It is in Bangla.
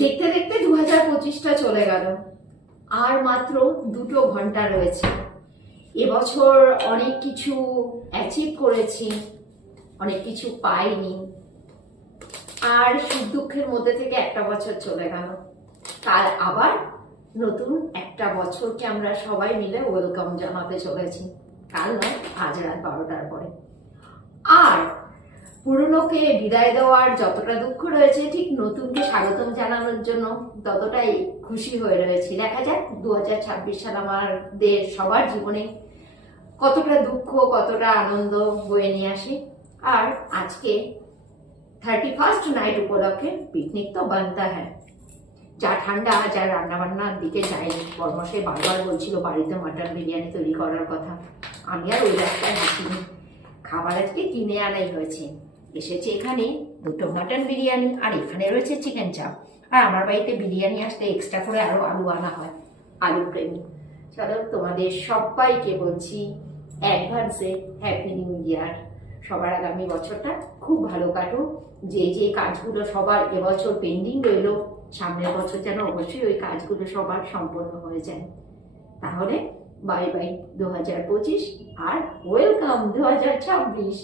দেখতে দেখতে 2025টা চলে গেল, আর মাত্র 2 ঘন্টা রয়েছে। এবছর অনেক কিছু অ্যাচিভ করেছি, অনেক কিছু পাইনি, আর সুখ দুঃখের মধ্যে থেকে একটা বছর চলে গেল। কাল আবার নতুন একটা বছরকে আমরা সবাই মিলে ওয়েলকাম জানাতে চলেছি। কাল নয়, আজ রাত 12টার পরে। আর পুরনোকে বিদায় দেওয়ার যতটা দুঃখ রয়েছে, ঠিক নতুনকে স্বাগতম জানানোর জন্য ততটাই খুশি হয়ে রয়েছি। দেখা যাক 2026 সাল আমাদের সবার জীবনে কতটা দুঃখ, কতটা আনন্দ বয়ে নিয়ে আসে। আর আজকে 31st নাইট উপলক্ষে পিকনিক তো বানতা হ্যাঁ। যা ঠান্ডা, যা রান্না বান্নার দিকে যায়নি। বর্মশাই বারবার বলছিল বাড়িতে মাটন বিরিয়ানি তৈরি করার কথা। আমি আর ওই রাস্তায় হাঁটিনি, খাবার আজকে কিনে আনাই হয়েছে। এসেছে এখানে 2টো মাটন বিরিয়ানি, আর এখানে রয়েছে চিকেন চাপ। আর আমার বাড়িতে বিরিয়ানি আসতে এক্সট্রা করে আরো আলু আনা হয়, আলু প্রেমী। চলো, তোমাদের সবাইকে বলছি অ্যাডভান্সে হ্যাপি নিউ ইয়ার। সবার আগামী বছরটা খুব ভালো কাটুক। যে যে কাজগুলো সবার এবছর পেন্ডিং রইল, সামনের বছর যেন অবশ্যই ওই কাজগুলো সবার সম্পন্ন হয়ে যায়। তাহলে বাই বাই 2025, আর ওয়েলকাম 2026।